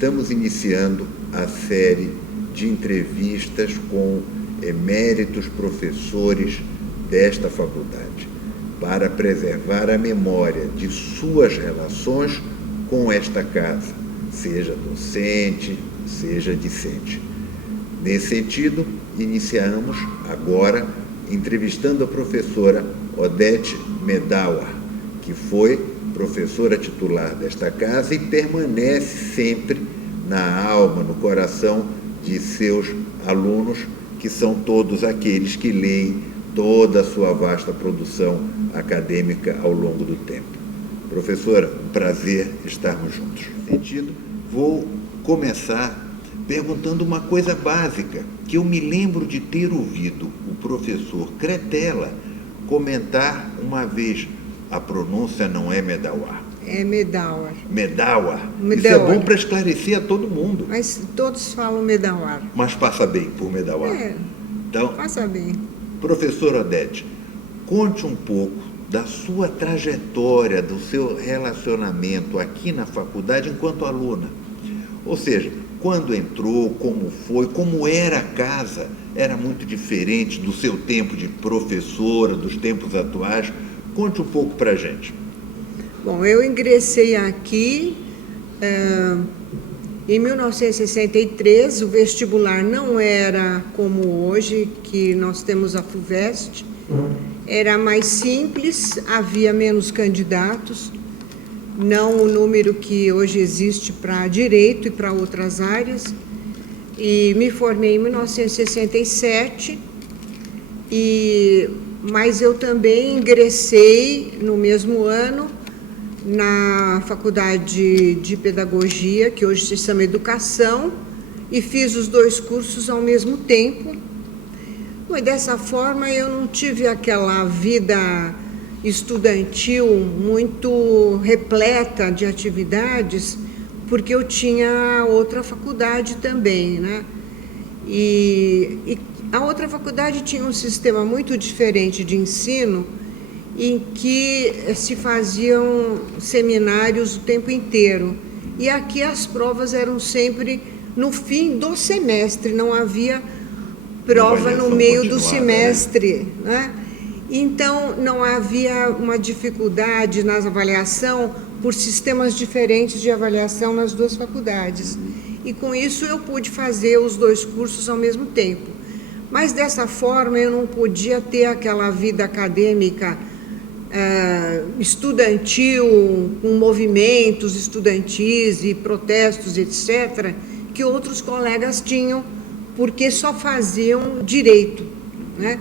Estamos iniciando a série de entrevistas com eméritos professores desta faculdade, para preservar a memória de suas relações com esta casa, seja docente, seja discente. Nesse sentido, iniciamos agora entrevistando a professora Odete Medauer, que foi professora titular desta casa e permanece sempre na alma, no coração de seus alunos, que são todos aqueles que leem toda a sua vasta produção acadêmica ao longo do tempo. Professora, um prazer estarmos juntos. Nesse sentido, vou começar perguntando uma coisa básica, que eu me lembro de ter ouvido o professor Cretella comentar uma vez: a pronúncia não é Medauer. É Medauer. Medauer. Isso é bom para esclarecer a todo mundo. Mas todos falam Medauer. Mas passa bem por Medauer. Então, passa bem. Professora Odete, conte um pouco da sua trajetória, do seu relacionamento aqui na faculdade enquanto aluna. Ou seja, quando entrou, como foi, como era a casa, era muito diferente do seu tempo de professora, dos tempos atuais. Conte um pouco para a gente. Bom, eu ingressei aqui em 1963, o vestibular não era como hoje, que nós temos a FUVEST, era mais simples, havia menos candidatos, não o número que hoje existe para direito e para outras áreas, e me formei em 1967, mas eu também ingressei no mesmo ano na Faculdade de Pedagogia, que hoje se chama Educação, e fiz os dois cursos ao mesmo tempo. E dessa forma eu não tive aquela vida estudantil muito repleta de atividades, porque eu tinha outra faculdade também, né? E a outra faculdade tinha um sistema muito diferente de ensino, em que se faziam seminários o tempo inteiro. E aqui as provas eram sempre no fim do semestre, não havia prova no meio do semestre, né? Então, não havia uma dificuldade na avaliação por sistemas diferentes de avaliação nas duas faculdades. E com isso eu pude fazer os dois cursos ao mesmo tempo. Mas dessa forma eu não podia ter aquela vida acadêmica estudantil, com movimentos estudantis e protestos, etc., que outros colegas tinham, porque só faziam direito, né?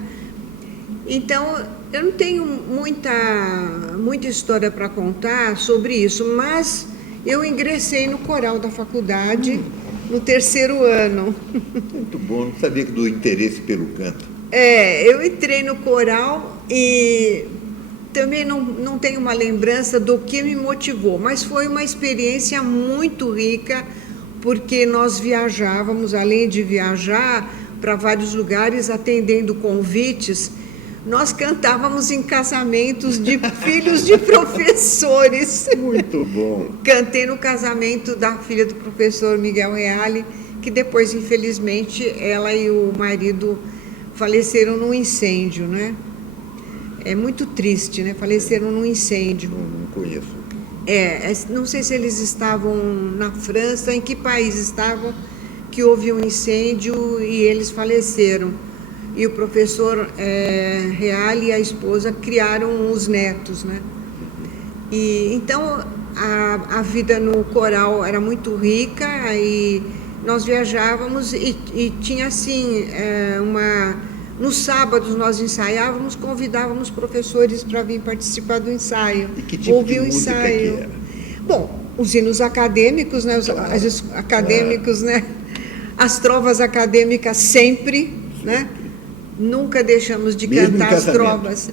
Então, eu não tenho muita história para contar sobre isso, mas eu ingressei no coral da faculdade no terceiro ano. Muito bom, não sabia do interesse pelo canto. Eu entrei no coral e também não tenho uma lembrança do que me motivou, mas foi uma experiência muito rica, porque nós viajávamos, além de viajar para vários lugares atendendo convites, nós cantávamos em casamentos de filhos de professores. Muito bom. Cantei no casamento da filha do professor Miguel Reale, que depois, infelizmente, ela e o marido faleceram num incêndio, né? É muito triste, né? Faleceram num incêndio. Não conheço. Não sei se eles estavam na França, em que país estavam, que houve um incêndio e eles faleceram. E o professor Reale e a esposa criaram os netos, né? E então a vida no coral era muito rica, e nós viajávamos e tinha assim nos sábados nós ensaiávamos, convidávamos professores para vir participar do ensaio. E que tipo de música ensaio. que era? Bom, os hinos acadêmicos, né? Os acadêmicos, né? As trovas acadêmicas sempre, né? Nunca deixamos de cantar as trovas.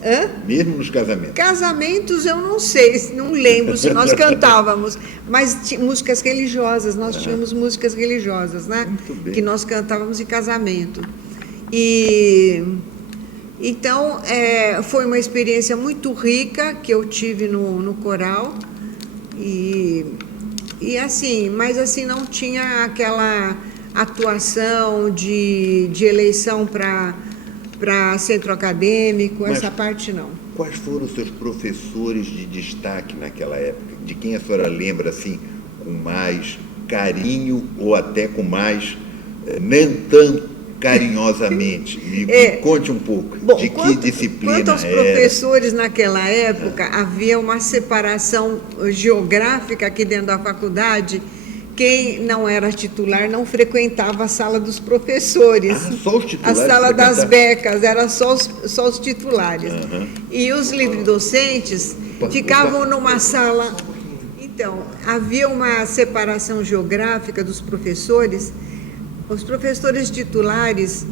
Mesmo nos casamentos? Casamentos eu não sei, não lembro se nós cantávamos, mas músicas religiosas, nós tínhamos músicas religiosas, né? Muito bem. Que nós cantávamos em casamento. E então foi uma experiência muito rica que eu tive no coral, e E assim, mas assim, não tinha aquela atuação de eleição para centro acadêmico, Mas essa parte não. quais foram os seus professores de destaque naquela época? De quem a senhora lembra, assim, com mais carinho ou até com mais, não tão carinhosamente? Me conte um pouco. Bom, de que disciplina quanto aos era. professores naquela época, havia uma separação geográfica aqui dentro da faculdade. Quem não era titular não frequentava a sala dos professores. Só os titulares? A sala das becas, era só os titulares. Uhum. E os livre-docentes ficavam numa sala. Então, havia uma separação geográfica dos professores. Os professores titulares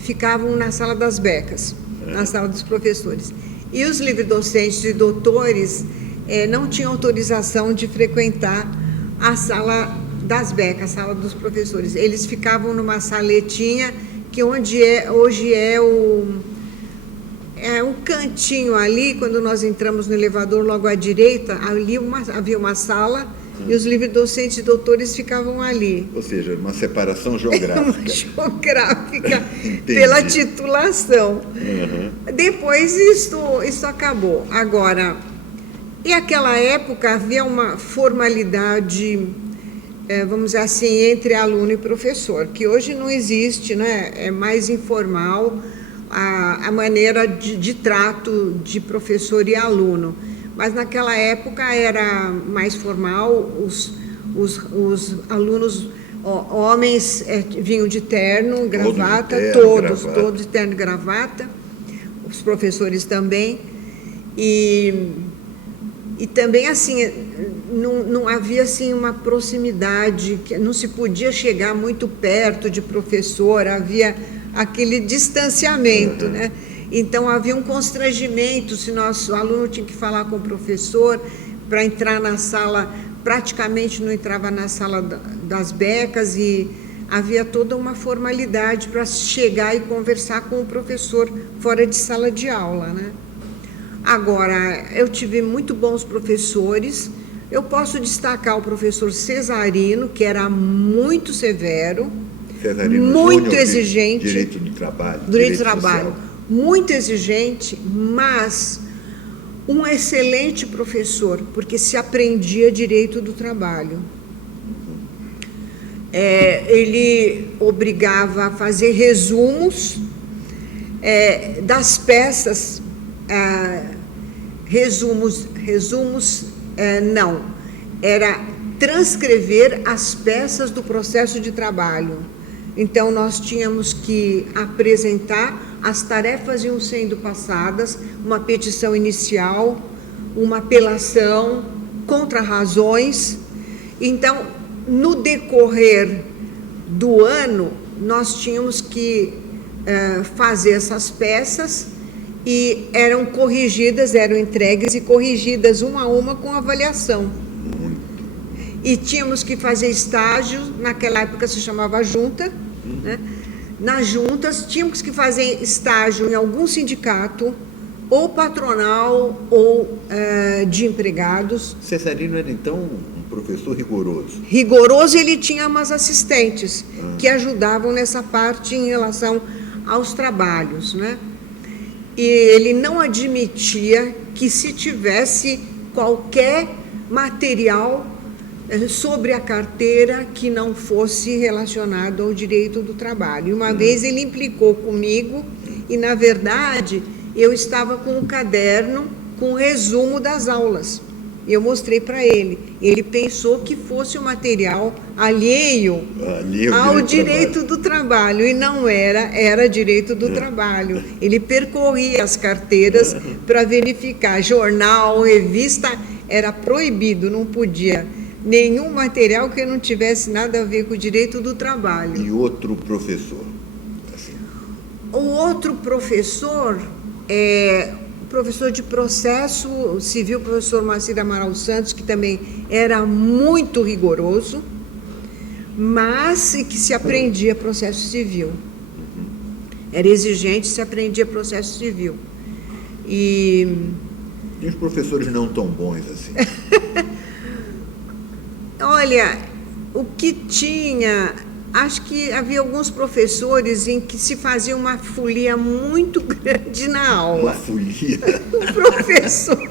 ficavam na sala das becas, na sala dos professores. E os livre-docentes e doutores não tinham autorização de frequentar a sala das becas, a sala dos professores. Eles ficavam numa saletinha que hoje é um cantinho ali. Quando nós entramos no elevador, logo à direita, ali havia uma sala e os livre-docentes e doutores ficavam ali. Ou seja, uma separação geográfica. Geográfica, pela titulação. Uhum. Depois isso acabou. Agora, e aquela época havia uma formalidade, vamos dizer assim, entre aluno e professor, que hoje não existe, né? É mais informal a maneira de trato de professor e aluno. Mas naquela época era mais formal, os alunos, homens vinham de terno, gravata, todos de terno e gravata, os professores também, e também assim, não havia assim uma proximidade, não se podia chegar muito perto de professor, havia aquele distanciamento, né? Então havia um constrangimento, se nosso aluno tinha que falar com o professor para entrar na sala, praticamente não entrava na sala das becas, e havia toda uma formalidade para chegar e conversar com o professor fora de sala de aula, né? Agora, eu tive muito bons professores. Eu posso destacar o professor Cesarino, que era muito severo, muito Júnior, exigente. Direito do trabalho. Direito do trabalho. Muito exigente, mas um excelente professor, porque se aprendia direito do trabalho. Ele obrigava a fazer resumos das peças. Não, era transcrever as peças do processo de trabalho. Então, nós tínhamos que apresentar, as tarefas iam sendo passadas, uma petição inicial, uma apelação, contrarrazões. Então, no decorrer do ano, nós tínhamos que fazer essas peças, e eram corrigidas, eram entregues e corrigidas uma a uma com avaliação. E tínhamos que fazer estágio, naquela época se chamava junta, né? Nas juntas tínhamos que fazer estágio em algum sindicato, ou patronal, ou de empregados. Cesarino era então um professor rigoroso? Rigoroso, ele tinha umas assistentes que ajudavam nessa parte em relação aos trabalhos, né? E ele não admitia que se tivesse qualquer material sobre a carteira que não fosse relacionado ao direito do trabalho. E uma vez ele implicou comigo e, na verdade, eu estava com um caderno com um resumo das aulas. Eu mostrei para ele. Ele pensou que fosse um material alheio ao direito do trabalho, e não era direito do trabalho. Ele percorria as carteiras para verificar. Jornal, revista, era proibido, não podia. Nenhum material que não tivesse nada a ver com o direito do trabalho. E outro professor? Assim. O outro professor professor de processo civil, professor Moacir Amaral Santos, que também era muito rigoroso, mas que se aprendia processo civil. Era exigente, se aprendia processo civil. E os professores não tão bons assim? Olha, o que tinha, acho que havia alguns professores em que se fazia uma folia muito grande na aula. Uma folia. Um professor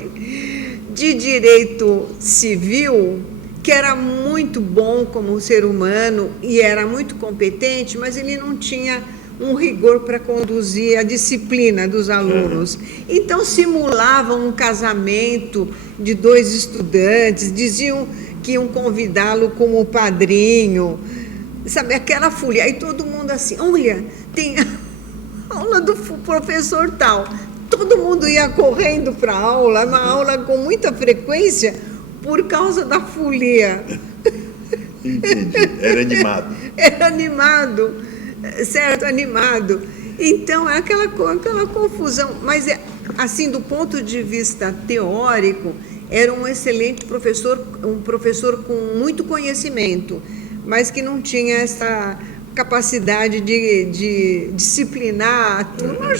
de direito civil, que era muito bom como ser humano e era muito competente, mas ele não tinha um rigor para conduzir a disciplina dos alunos. Então, simulavam um casamento de 2 estudantes, diziam que iam convidá-lo como padrinho, sabe, aquela folia. Aí todo mundo assim, olha, tem aula do professor tal. Todo mundo ia correndo para a aula, uma aula com muita frequência, por causa da folia. Entendi, era animado. Era animado, certo, animado. Então, é aquela confusão. Mas, assim, do ponto de vista teórico, era um excelente professor, um professor com muito conhecimento, mas que não tinha essa capacidade de disciplinar a turma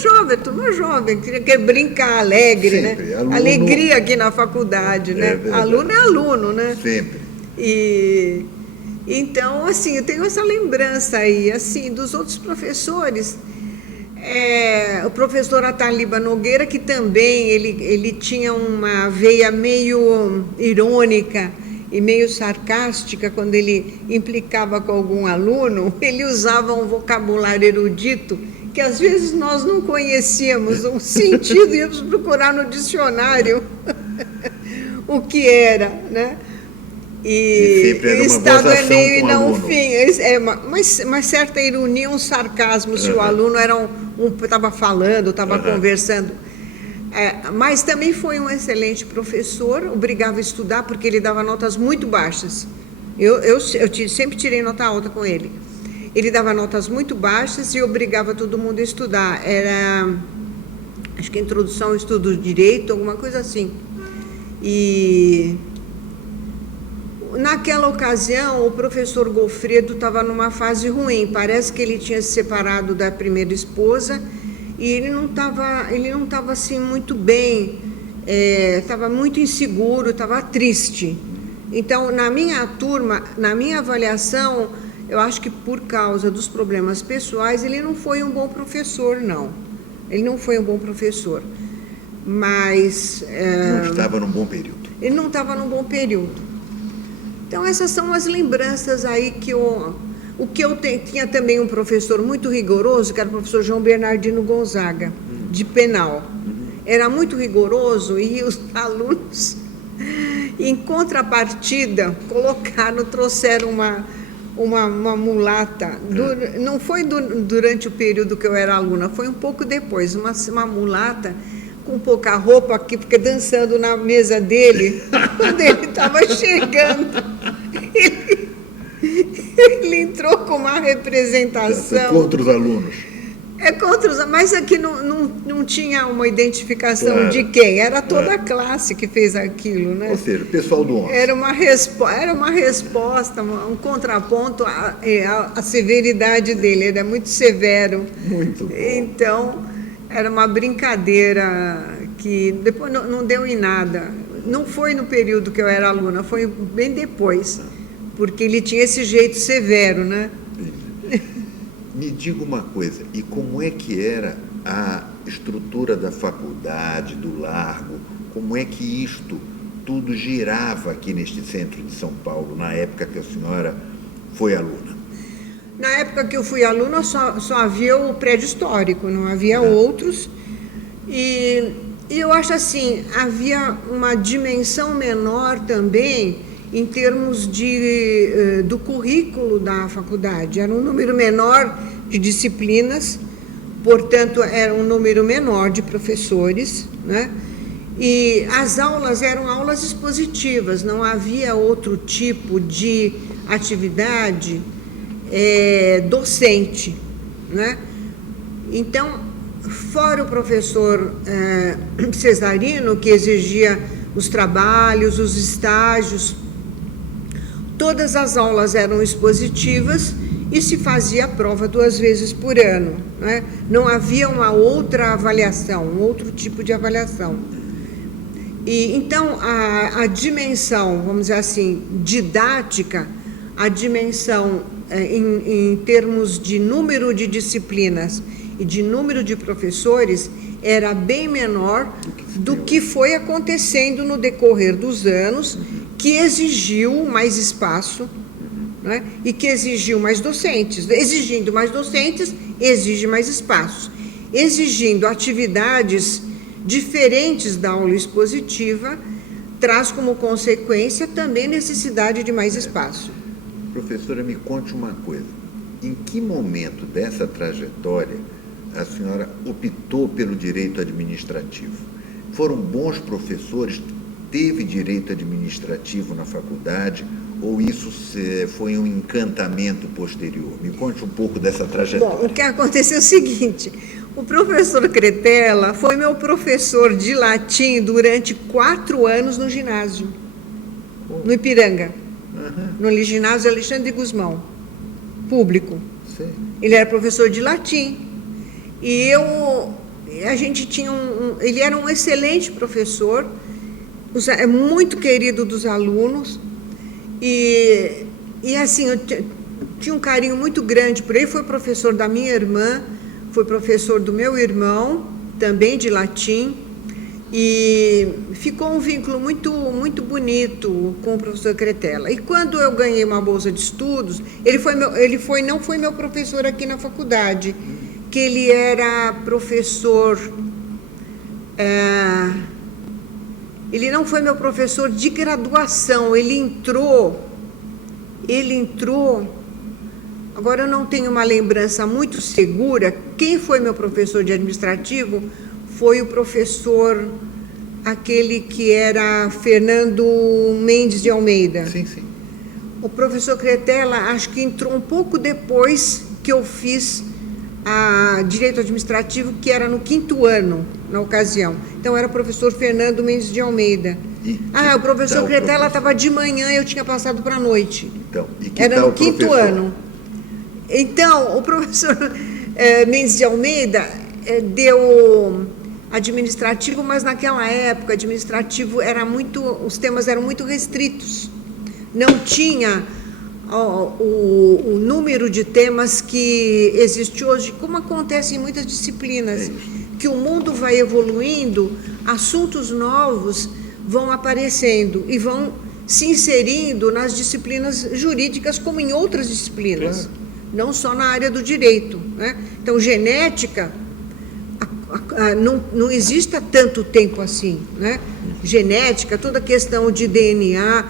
jovem, quer brincar alegre, sempre, né? aluno, alegria aqui na faculdade, né? Aluno é aluno, né? Sempre. E então, assim, eu tenho essa lembrança aí, assim, dos outros professores. O professor Ataliba Nogueira, que também ele tinha uma veia meio irônica e meio sarcástica quando ele implicava com algum aluno. Ele usava um vocabulário erudito que às vezes nós não conhecíamos o sentido, íamos procurar no dicionário o que era, né? E sempre era o uma estado é gozação meio e com o não aluno. fim. Mas certa ironia, um sarcasmo, se o aluno era estava falando, estava conversando. Mas também foi um excelente professor, obrigava a estudar, porque ele dava notas muito baixas. Eu sempre tirei nota alta com ele. Ele dava notas muito baixas e obrigava todo mundo a estudar. Era, acho que introdução ao estudo de direito, alguma coisa assim. E naquela ocasião, o professor Gofredo estava numa fase ruim. Parece que ele tinha se separado da primeira esposa e ele não estava assim muito bem, estava muito inseguro, estava triste. Então, na minha turma, na minha avaliação, eu acho que por causa dos problemas pessoais, ele não foi um bom professor, não. Ele não foi um bom professor. Mas não estava num bom período. Ele não estava num bom período. Então, essas são as lembranças aí que eu tinha também um professor muito rigoroso, que era o professor João Bernardino Gonzaga, de penal. Era muito rigoroso e os alunos, em contrapartida, trouxeram uma mulata. Não foi durante o período que eu era aluna, foi um pouco depois, uma mulata com pouca roupa, que fica dançando na mesa dele, quando ele estava chegando. Ele entrou com uma representação. Contra os alunos. Mas aqui não tinha uma identificação de quem, era toda a classe que fez aquilo, né? Ou seja, o pessoal do 11. Era uma resposta, um contraponto à severidade dele, ele é muito severo. Muito bom. Então, era uma brincadeira que depois não deu em nada. Não foi no período que eu era aluna, foi bem depois, porque ele tinha esse jeito severo, né? Me diga uma coisa, e como é que era a estrutura da faculdade, do Largo? Como é que isto tudo girava aqui neste centro de São Paulo, na época que a senhora foi aluna? Na época que eu fui aluna, só havia o prédio histórico, não havia outros. E eu acho assim, havia uma dimensão menor também em termos do currículo da faculdade. Era um número menor de disciplinas, portanto, era um número menor de professores, né? E as aulas eram aulas expositivas, não havia outro tipo de atividade docente, né? Então, fora o professor Cesarino, que exigia os trabalhos, os estágios, todas as aulas eram expositivas e se fazia a prova 2 vezes por ano, né? Não havia uma outra avaliação, um outro tipo de avaliação. E então a dimensão, vamos dizer assim, didática, a dimensão em termos de número de disciplinas e de número de professores era bem menor do que foi acontecendo no decorrer dos anos, que exigiu mais espaço, né? E que exigiu mais docentes. Exigindo mais docentes, exige mais espaços. Exigindo atividades diferentes da aula expositiva, traz como consequência também necessidade de mais espaço. Professora, me conte uma coisa. Em que momento dessa trajetória a senhora optou pelo direito administrativo? Foram bons professores? Teve direito administrativo na faculdade? Ou isso foi um encantamento posterior? Me conte um pouco dessa trajetória. Bom, o que aconteceu é o seguinte: o professor Cretella foi meu professor de latim durante 4 anos no ginásio, no Ipiranga, no ginásio Alexandre de Gusmão, público. Sim. Ele era professor de latim. E a gente tinha ele era um excelente professor, muito querido dos alunos, e assim, eu tinha um carinho muito grande por ele. Foi professor da minha irmã, foi professor do meu irmão, também de latim, e ficou um vínculo muito, muito bonito com o professor Cretella. E quando eu ganhei uma bolsa de estudos, não foi meu professor aqui na faculdade, que ele era professor, ele não foi meu professor de graduação, ele entrou, agora eu não tenho uma lembrança muito segura. Quem foi meu professor de administrativo foi o professor, aquele que era Fernando Mendes de Almeida. Sim, sim. O professor Cretella, acho que entrou um pouco depois que eu fiz direito administrativo, que era no 5º ano, na ocasião. Então, era o professor Fernando Mendes de Almeida. O professor Cretella estava de manhã e eu tinha passado para a noite. Então, era no 5º ano. Então, o professor Mendes de Almeida deu administrativo, mas naquela época, administrativo os temas eram muito restritos. Não tinha o número de temas que existe hoje, como acontece em muitas disciplinas, que o mundo vai evoluindo, assuntos novos vão aparecendo e vão se inserindo nas disciplinas jurídicas como em outras disciplinas, não só na área do direito, né? Então, genética não existe há tanto tempo assim, né? Genética, toda a questão de DNA,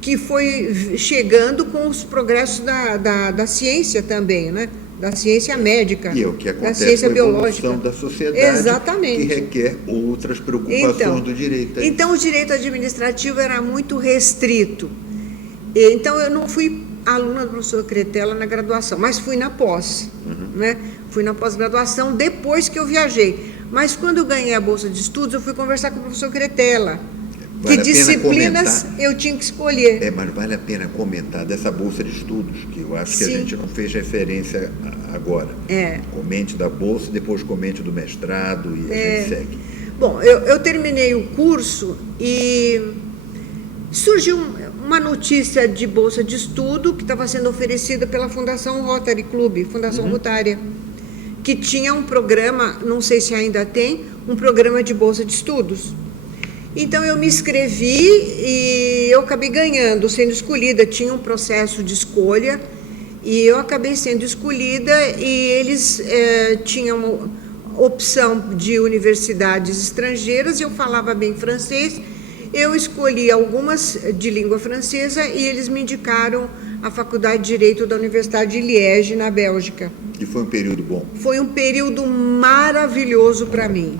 que foi chegando com os progressos da ciência também, né? Da ciência médica, e é o que acontece, da ciência com a biológica. evolução da sociedade, exatamente, que requer outras preocupações do direito. Então, o direito administrativo era muito restrito. Então, eu não fui aluna do professor Cretella na graduação, mas fui na pós, né? Fui na pós-graduação depois que eu viajei. Mas quando eu ganhei a bolsa de estudos, eu fui conversar com o professor Cretella. Que disciplinas eu tinha que escolher. Mas vale a pena comentar dessa bolsa de estudos, que eu acho que a gente não fez referência agora. Comente da bolsa, depois comente do mestrado e a gente segue. Bom, eu terminei o curso e surgiu uma notícia de bolsa de estudo que estava sendo oferecida pela Fundação Rotary Club, Fundação Rotária, que tinha um programa, não sei se ainda tem, um programa de bolsa de estudos. Então, eu me inscrevi e eu acabei ganhando, sendo escolhida. Tinha um processo de escolha e eu acabei sendo escolhida, e eles tinham opção de universidades estrangeiras. Eu falava bem francês, eu escolhi algumas de língua francesa e eles me indicaram a Faculdade de Direito da Universidade de Liège, na Bélgica. E foi um período bom? Foi um período maravilhoso para mim.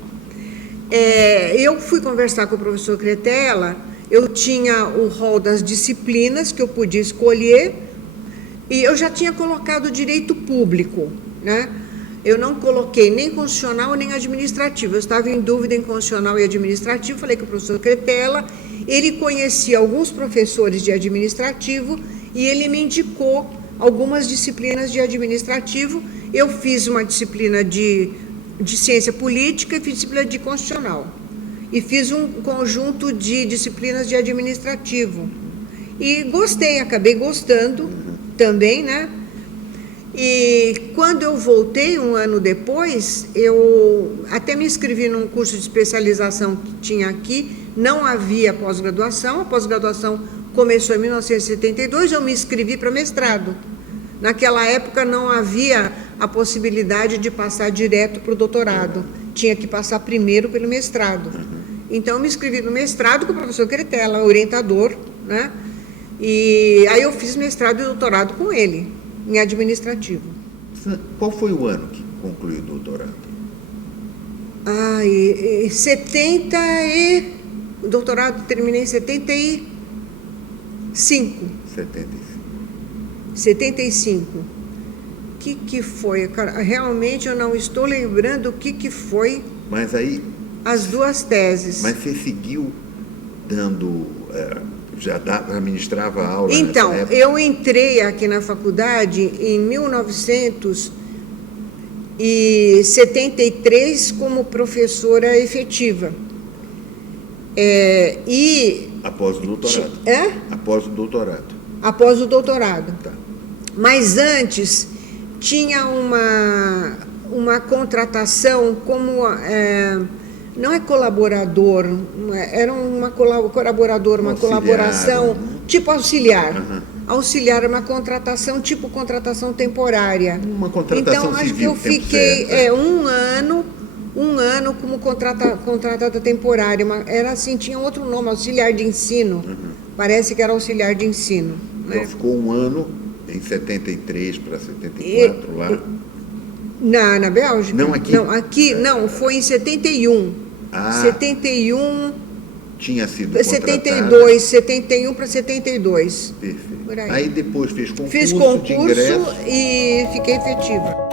Eu fui conversar com o professor Cretella, eu tinha o rol das disciplinas que eu podia escolher, e eu já tinha colocado direito público, né? Eu não coloquei nem constitucional nem administrativo, eu estava em dúvida em constitucional e administrativo. Falei com o professor Cretella, ele conhecia alguns professores de administrativo e ele me indicou algumas disciplinas de administrativo. Eu fiz uma disciplina de ciência política e fiz disciplina de constitucional. e fiz um conjunto de disciplinas de administrativo. E gostei, acabei gostando também, né? E quando eu voltei, um ano depois, eu até me inscrevi num curso de especialização que tinha aqui, não havia pós-graduação, a pós-graduação começou em 1972, eu me inscrevi para mestrado. Naquela época não havia a possibilidade de passar direto para o doutorado, tinha que passar primeiro pelo mestrado. Então eu me inscrevi no mestrado com o professor Cretella, orientador, né? E aí eu fiz mestrado e doutorado com ele, em administrativo. Qual foi o ano que concluiu o doutorado? O doutorado terminei em 75. 75. O que foi? Cara, realmente eu não estou lembrando o que foi. Mas aí... As duas teses. Mas você seguiu dando... administrava aula Então, nessa época? eu entrei aqui na faculdade em 1973 como professora efetiva. Após o doutorado. Após o doutorado. Após o doutorado. Tá. Mas antes tinha uma contratação como... não é colaborador, era uma colaboradora, uma colaboração tipo auxiliar. Auxiliar é uma contratação tipo contratação temporária. Uma contratação então, acho que civil, eu fiquei certo. um ano como contratada temporária. Era assim, tinha outro nome, auxiliar de ensino. Parece que era auxiliar de ensino. Então, ficou um ano em 73 para 74 lá. Na Bélgica? Não, aqui? Não, aqui não, foi em 71. 71... Tinha sido contratada. 72, 71 para 72. Perfeito. Por aí. Aí depois fiz Fiz concurso de concurso ingresso. e fiquei efetiva.